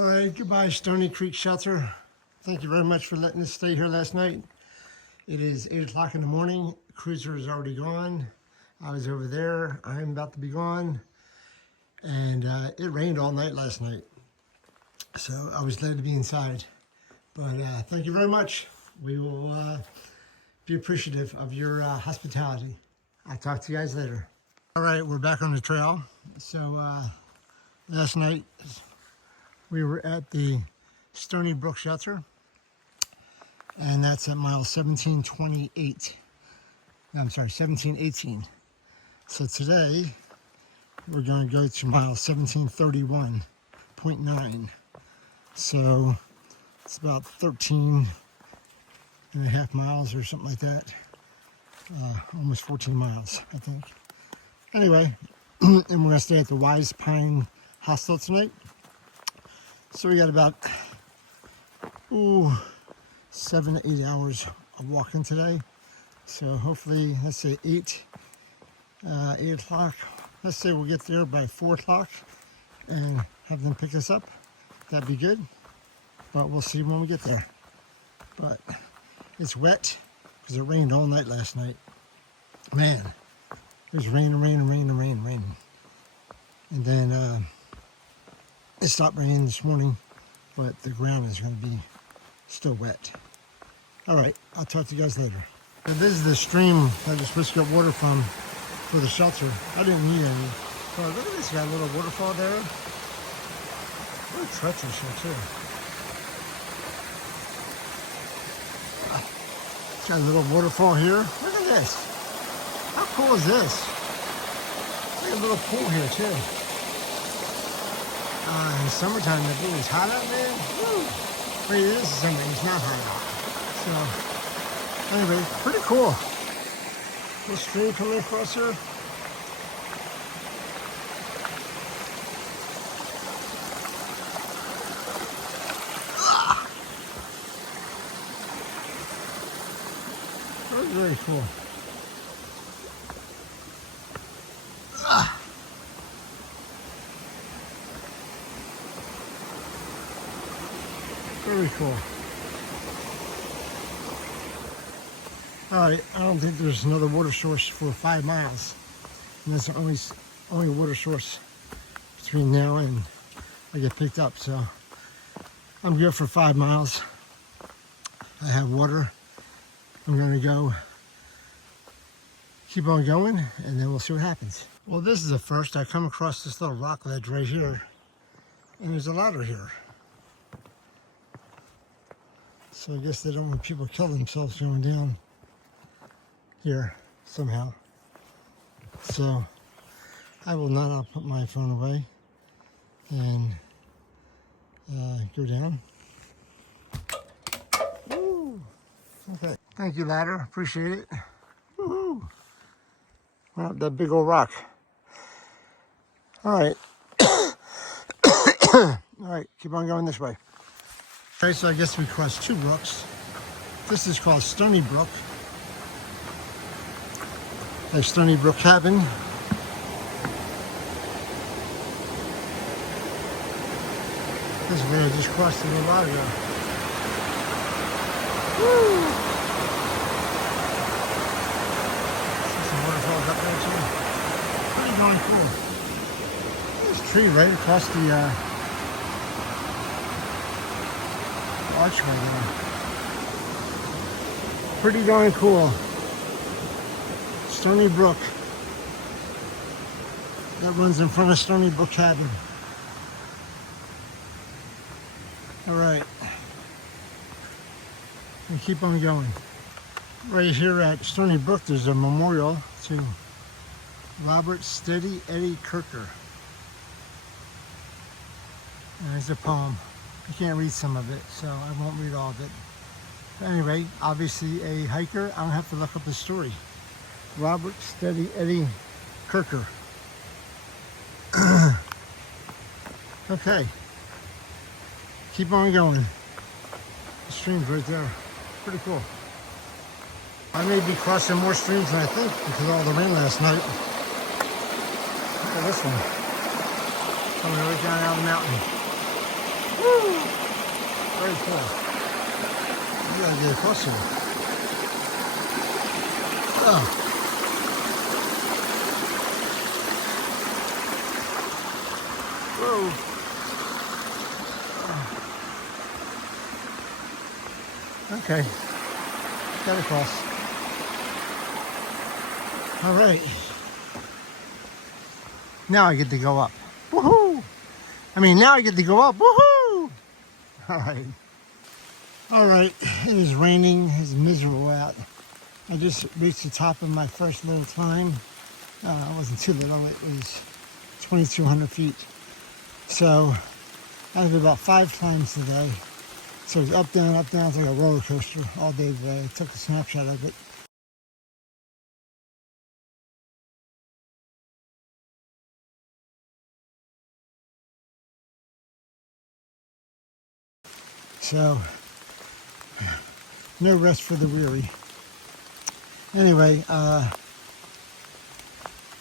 All right, goodbye, Stony Creek Shelter. Thank you very much for letting us stay here last night. It is 8 o'clock in the morning. Cruiser is already gone. I was over there. I'm about to be gone. And it rained all night last night. So I was glad to be inside. But thank you very much. We will be appreciative of your hospitality. I'll talk to you guys later. All right, we're back on the trail. So last night we were at the Stony Brook shelter, and that's at mile 1728. No, I'm sorry, 1718. So today we're going to go to mile 1731.9. So it's about 13 and a half miles or something like that. Almost 14 miles, I think. Anyway, and we're going to stay at the Wise Pine Hostel tonight. So we got about 7 to 8 hours of walking today. So hopefully, let's say 8 o'clock. Let's say we'll get there by 4 o'clock and have them pick us up. That'd be good. But we'll see when we get there. But it's wet because it rained all night last night. Man, it was raining. And then it stopped raining this morning, but the ground is going to be still wet. All right, I'll talk to you guys later. And this is the stream that you're supposed to get water from for the shelter. I didn't need any. Oh, look at this, got a little waterfall there. What a treacherous here too. It's got a little waterfall here. Look at this. How cool is this? Like a little pool here too. In the summertime, the pool is hot out, man. Woo! Wait, it is summer. It's not hot out. So, anyway, pretty cool. Little stream coming across here. That was really cool. Very cool. All right, I don't think there's another water source for 5 miles. And that's the only water source between now and I get picked up. So I'm good for 5 miles. I have water. I'm gonna go keep on going and then we'll see what happens. Well, this is the first I come across this little rock ledge right here. And there's a ladder here. So I guess they don't want people to kill themselves going down here somehow. So I will not. I'll put my phone away and go down. Woo. Okay. Thank you, ladder. Appreciate it. Woohoo. Went up that big old rock. All right. All right. Keep on going this way. Okay, so I guess we crossed 2 brooks. This is called Stony Brook. Like Stony Brook Cabin. This is where I just crossed a little while ago. Woo! See some waterfalls up there too. Pretty darn cool. There's a tree right across the archway there. Pretty darn cool. Stony Brook. That runs in front of Stony Brook Cabin. All right. We keep on going. Right here at Stony Brook, there's a memorial to Robert Steady Eddie Kirker. And there's a poem. I can't read some of it, so I won't read all of it. But anyway, obviously a hiker. I don't have to look up the story. Robert Steady Eddie Kirker. Okay. Keep on going. The stream's right there. Pretty cool. I may be crossing more streams than I think because of all the rain last night. Look at this one. Coming right down out of the mountain. Woo! Very cool. You gotta get closer. Oh. Whoa. Okay. Got across. All right. Now I get to go up. Woohoo! Now I get to go up. Woohoo! All right. All right. It is raining. It's miserable out. I just reached the top of my first little climb. It wasn't too little. It was 2,200 feet. So I have about 5 climbs today. So it's up, down, up, down. It's like a roller coaster all day today. I took a snapshot of it. So, no rest for the weary. Anyway,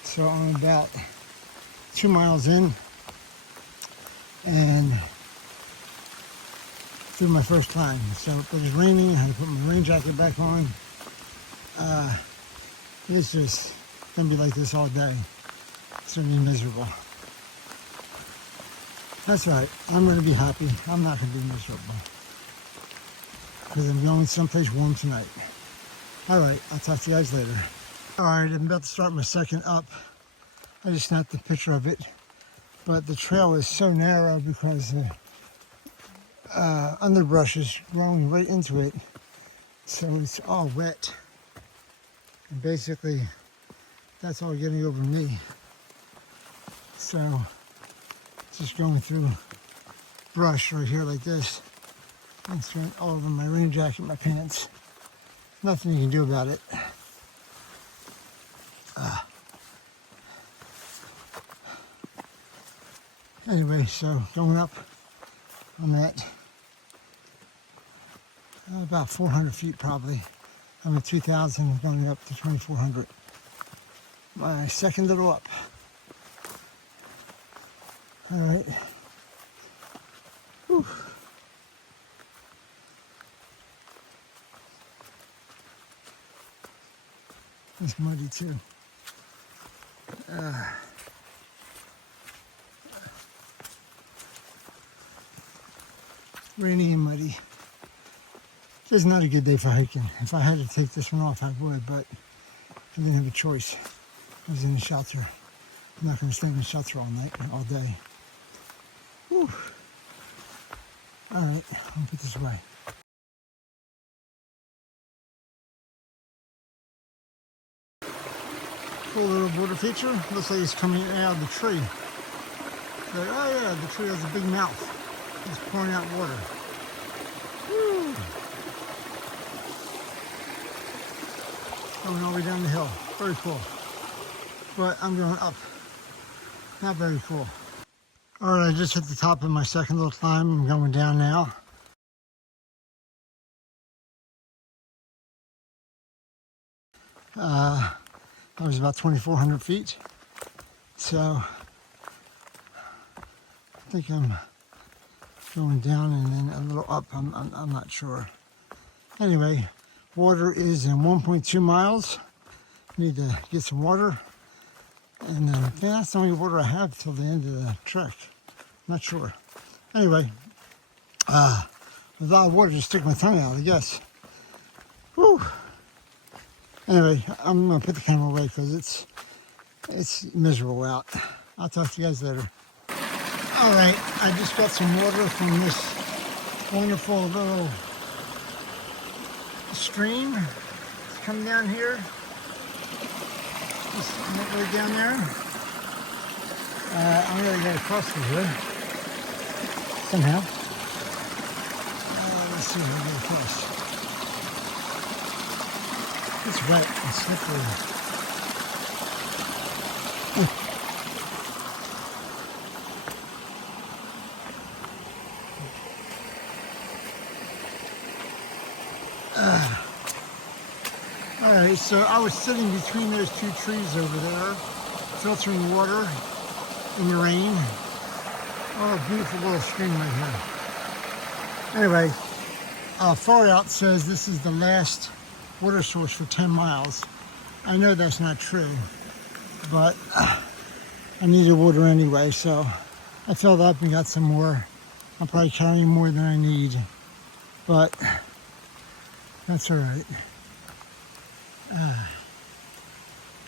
so I'm about 2 miles in and through my first climb. So, but it's raining. I had to put my rain jacket back on. It's just gonna be like this all day. It's gonna be miserable. That's right. I'm gonna be happy. I'm not gonna be miserable because I'm going someplace warm tonight. All right. I'll talk to you guys later. All right. I'm about to start my second up. I just snapped a picture of it, but the trail is so narrow because underbrush is growing right into it, so it's all wet. And basically, that's all getting over me. So, just going through brush right here like this. And throwing all over my rain jacket, my pants. Nothing you can do about it. Anyway, so going up, I'm at about 400 feet probably. I'm at 2,000, going up to 2,400. My second little up. All right. Whew. It's muddy too. Rainy and muddy. It's not a good day for hiking. If I had to take this one off, I would, but I didn't have a choice. I was in the shelter. I'm not going to stay in the shelter all night, all day. Whew. All right, I'll put this away. Cool little border feature. Looks like it's coming out of the tree. But, oh yeah, the tree has a big mouth. It's pouring out water. Woo. Coming all the way down the hill. Very cool. But I'm going up. Not very cool. All right, I just hit the top of my second little climb. I'm going down now. I was about 2,400 feet. So I think I'm going down and then a little up. I'm not sure. Anyway, water is in 1.2 miles. Need to get some water. And I think that's the only water I have till the end of the trek. Not sure. Anyway, with a lot of water, just stick my tongue out, I guess. Whew. Anyway, I'm gonna put the camera away because it's miserable out. I'll talk to you guys later. All right, I just got some water from this wonderful little stream. It's coming down here. Just right down there. I'm gonna get across through here somehow. Let's see if I can get across. It's wet and slippery. All right, so I was sitting between those two trees over there, filtering water in the rain. Oh, a beautiful little stream right here. Anyway, Far Out says this is the last water source for 10 miles. I know that's not true, but I needed water anyway, so I filled up and got some more. I'm probably carrying more than I need, but that's all right. I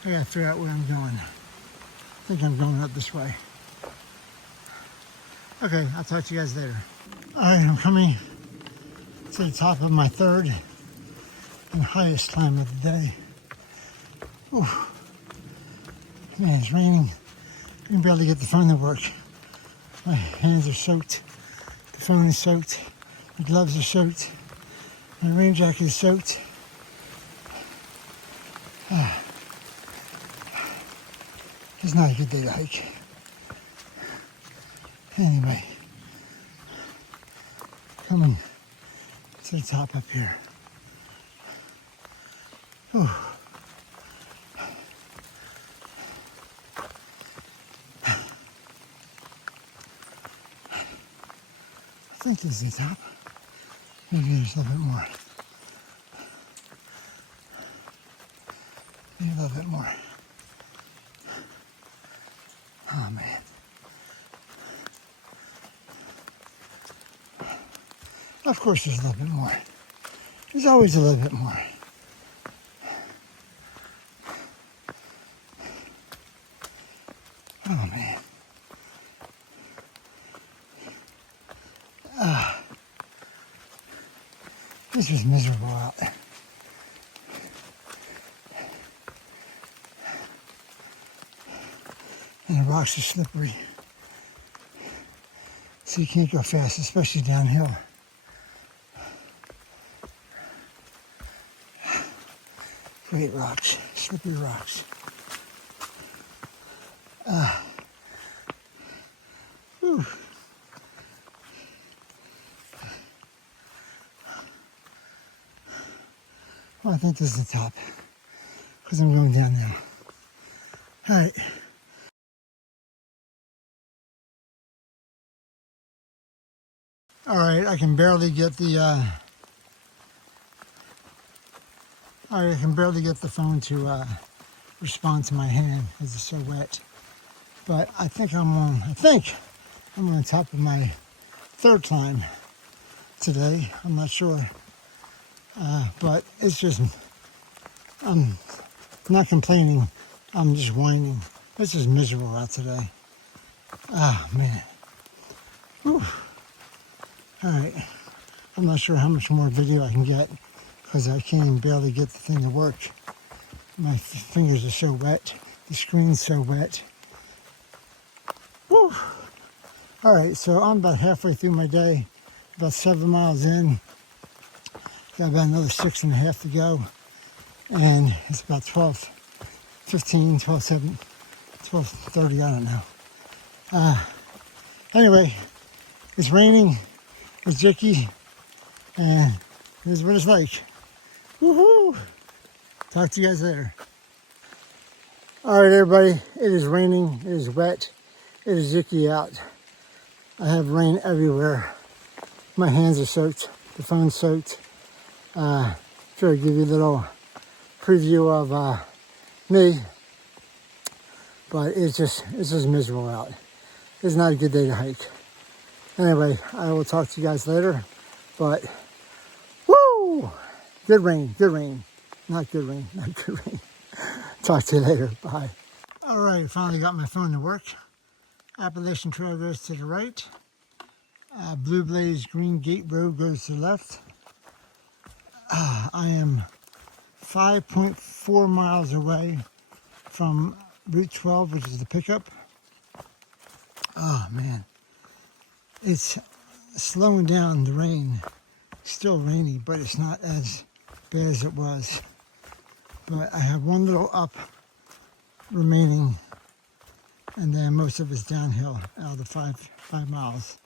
gotta figure out where I'm going. I think I'm going up this way. Okay, I'll talk to you guys later. All right, I'm coming to the top of my third and highest climb of the day. Ooh. Man, it's raining. I can barely get the phone to work. My hands are soaked. The phone is soaked. My gloves are soaked. My rain jacket is soaked. It's not a good day to hike. Anyway, coming to the top up here. Ooh. I think this is the top. Maybe there's a little bit more. Maybe a little bit more. Oh man. Of course there's a little bit more. There's always a little bit more. Oh man. This was miserable out. And the rocks are slippery. So you can't go fast, especially downhill. Great rocks, slippery rocks. Whew. Well, I think this is the top, because I'm going down now. All right. All right, I can barely get the, I can barely get the phone to respond to my hand because it's so wet. But I think I'm on the top of my third climb today. I'm not sure. But it's just, I'm not complaining. I'm just whining. This is miserable out today. Ah, man. Whew. All right. I'm not sure how much more video I can get because I can't even barely get the thing to work. My fingers are so wet. The screen's so wet. Whew. All right, so I'm about halfway through my day, about 7 miles in. Got about another 6.5 to go. And it's about 12:15, 12:07, 12:30, I don't know. Anyway, it's raining, it's jicky, and this is what it's like. Woohoo! Talk to you guys later. All right, everybody, it is raining, it is wet, it is jicky out. I have rain everywhere. My hands are soaked, the phone's soaked. Try to give you a little preview of me, but it's just miserable out. It's not a good day to hike. Anyway, I will talk to you guys later, but woo! Good rain, not good rain, not good rain. Talk to you later, bye. All right, finally got my phone to work. Appalachian Trail goes to the right. Blue Blaze Green Gate Road goes to the left. I am 5.4 miles away from Route 12, which is the pickup. Oh man, it's slowing down the rain. Still rainy, but it's not as bad as it was. But I have one little up remaining, and then most of it's downhill out of the five miles.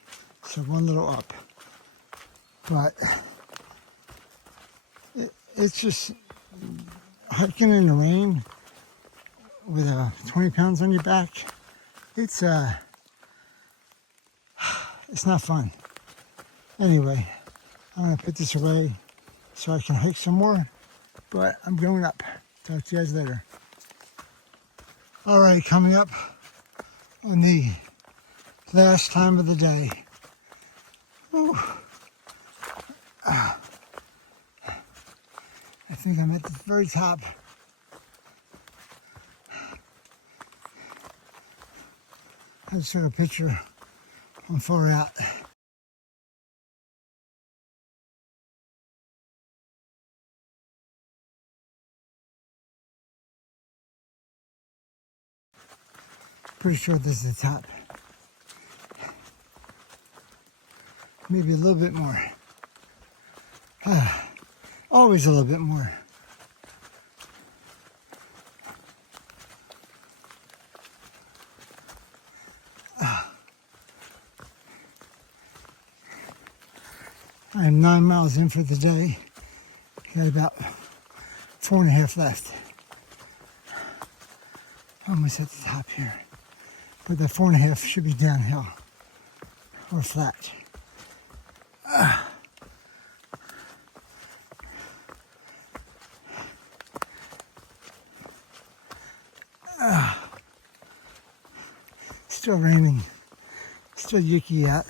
So one little up. But it's just hiking in the rain with 20 pounds on your back. It's not fun. Anyway, I'm gonna put this away so I can hike some more, but I'm going up. Talk to you guys later. All right, coming up on the last time of the day. Whew. I think I'm at the very top. I just took a picture on far out. Pretty sure this is the top. Maybe a little bit more. Always a little bit more. I am 9 miles in for the day. Got about 4.5 left. Almost at the top here. But that 4.5 should be downhill or flat. Still raining. Still yucky out.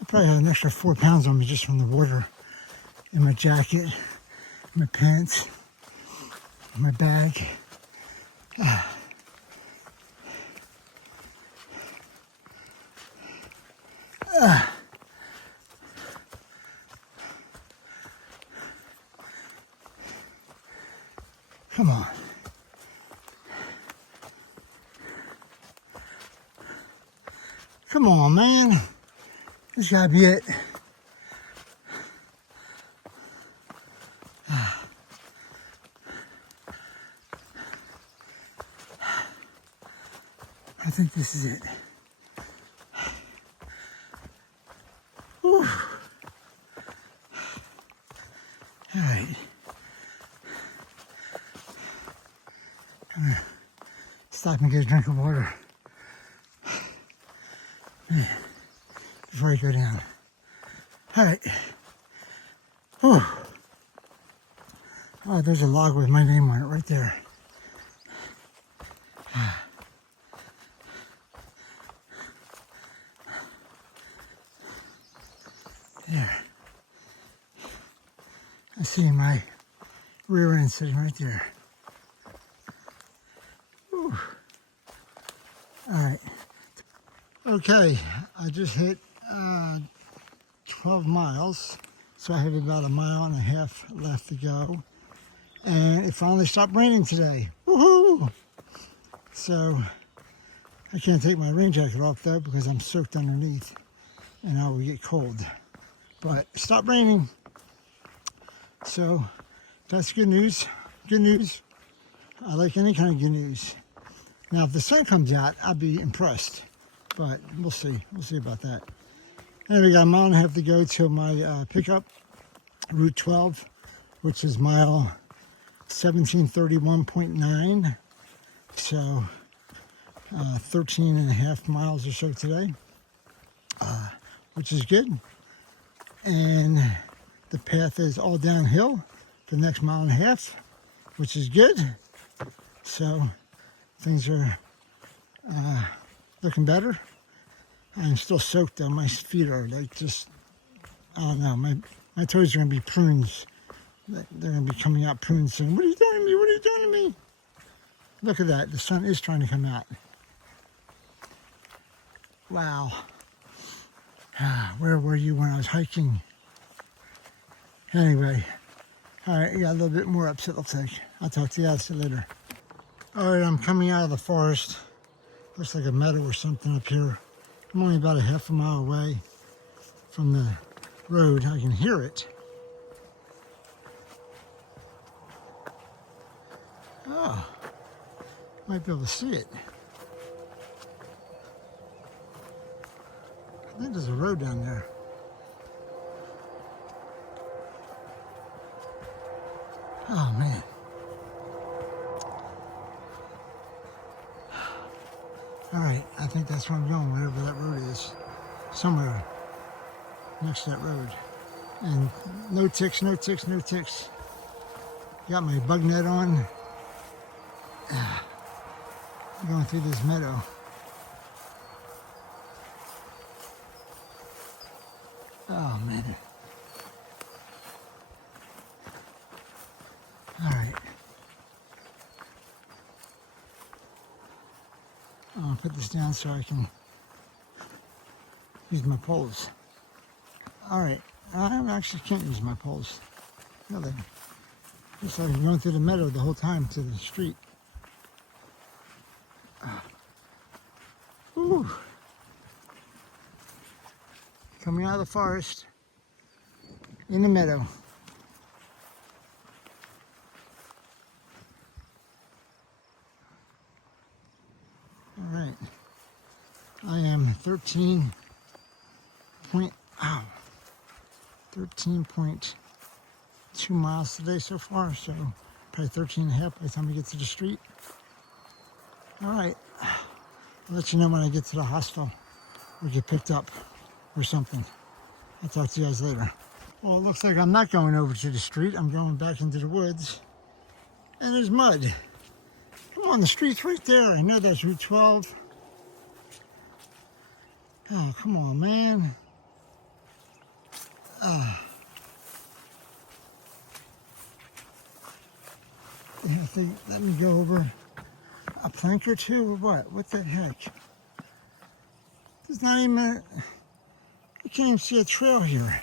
I probably have an extra 4 pounds on me just from the water. In my jacket, my pants, my bag. Come on. Come on, man. This gotta be it. I think this is it. Whew. All right. I'm gonna stop and get a drink of water before I go down. All right. Whew. Oh, there's a log with my name on it right there. There. I see my rear end sitting right there. Whew. All right. Okay, I just hit 12 miles, so I have about 1.5 miles left to go. And it finally stopped raining today. Woohoo! So I can't take my rain jacket off though because I'm soaked underneath and I will get cold. But it stopped raining. So that's good news. Good news. I like any kind of good news. Now if the sun comes out, I'll be impressed. But we'll see. We'll see about that. And we got 1.5 miles to go till my pickup, Route 12, which is mile 1731.9. So 13.5 miles or so today, which is good. And the path is all downhill for the next 1.5 miles, which is good. So things are looking better. I'm still soaked though. My feet are like just, I don't know, my toes are going to be prunes. They're going to be coming out prunes soon. What are you doing to me? What are you doing to me? Look at that. The sun is trying to come out. Wow. Where were you when I was hiking? Anyway. All right, I got a little bit more upset, looks like. I'll talk to you guys later. All right, I'm coming out of the forest. Looks like a meadow or something up here. I'm only about 1/2 mile away from the road. I can hear it. Oh, might be able to see it. I think there's a road down there. Oh man. that's where I'm going, wherever that road is. Somewhere next to that road. And no ticks, no ticks, no ticks. Got my bug net on. I'm going through this meadow. Oh man. All right. I'll put this down so I can use my poles. All right. I actually can't use my poles. Really. Looks like I'm going through the meadow the whole time to the street. Ooh. Coming out of the forest in the meadow. All right. I am 13.2 miles today so far, so probably 13 and a half by the time we get to the street. All right. I'll let you know when I get to the hostel or get picked up or something. I'll talk to you guys later. Well, it looks like I'm not going over to the street. I'm going back into the woods. And there's mud. Come on, the street's right there. I know that's Route 12. Oh, come on, man. If they let me go over a plank or two or what? What the heck? There's not even a... I can't even see a trail here.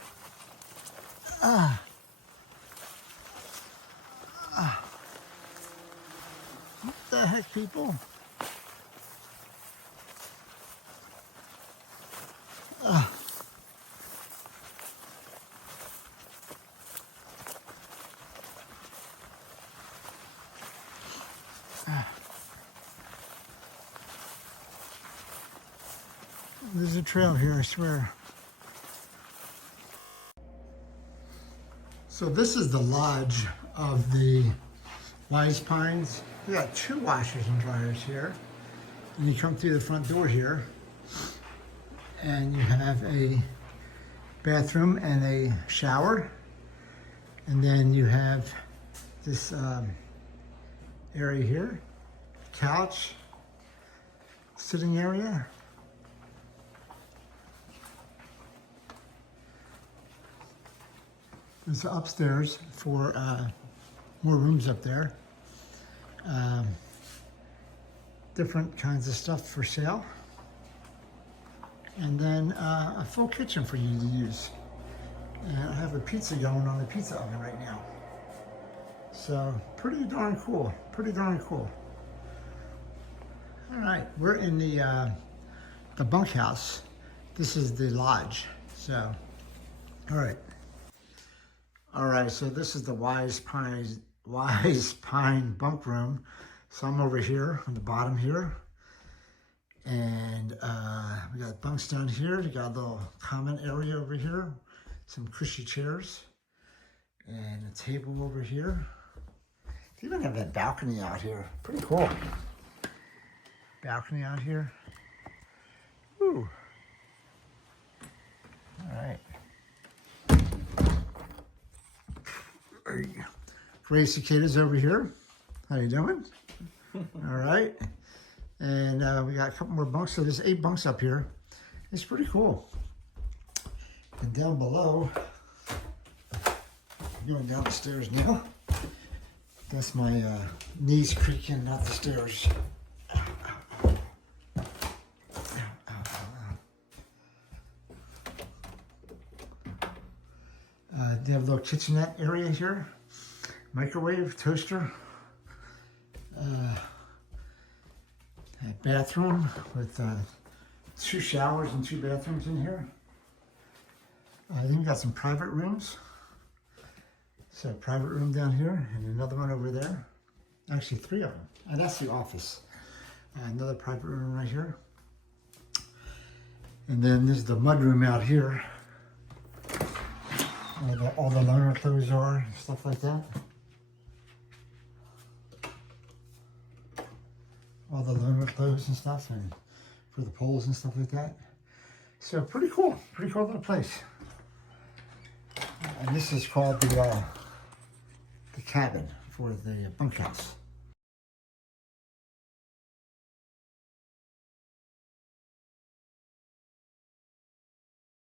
What the heck, people? There's a trail here, I swear. So this is the lodge of the Wise Pines. We got 2 washers and dryers here. And you come through the front door here and you have a bathroom and a shower. And then you have this area here, couch, sitting area. There's upstairs for more rooms up there. Different kinds of stuff for sale. And then a full kitchen for you to use. And I have a pizza going on the pizza oven right now. So pretty darn cool, pretty darn cool. All right, we're in the bunkhouse. This is the lodge, so, all right. All right, so this is the Wise Pine bunk room. So I'm over here on the bottom here. And we got bunks down here. We got a little common area over here. Some cushy chairs. And a table over here. They even have that balcony out here. Pretty cool. Balcony out here. Woo. All right. Gray cicadas over here. How you doing? All right. And we got a couple more bunks. So there's 8 bunks up here. It's pretty cool. And down below, going down the stairs now. That's my knees creaking up the stairs. They have a little kitchenette area here. Microwave, toaster. A bathroom with 2 showers and 2 bathrooms in here. Then we got some private rooms. So a private room down here and another one over there. Actually 3 of them. And that's the office. Another private room right here. And then there's the mud room out here. All the loaner clothes are and stuff like that. All the loaner clothes and stuff, and for the poles and stuff like that. So pretty cool little place. And this is called the cabin for the bunkhouse.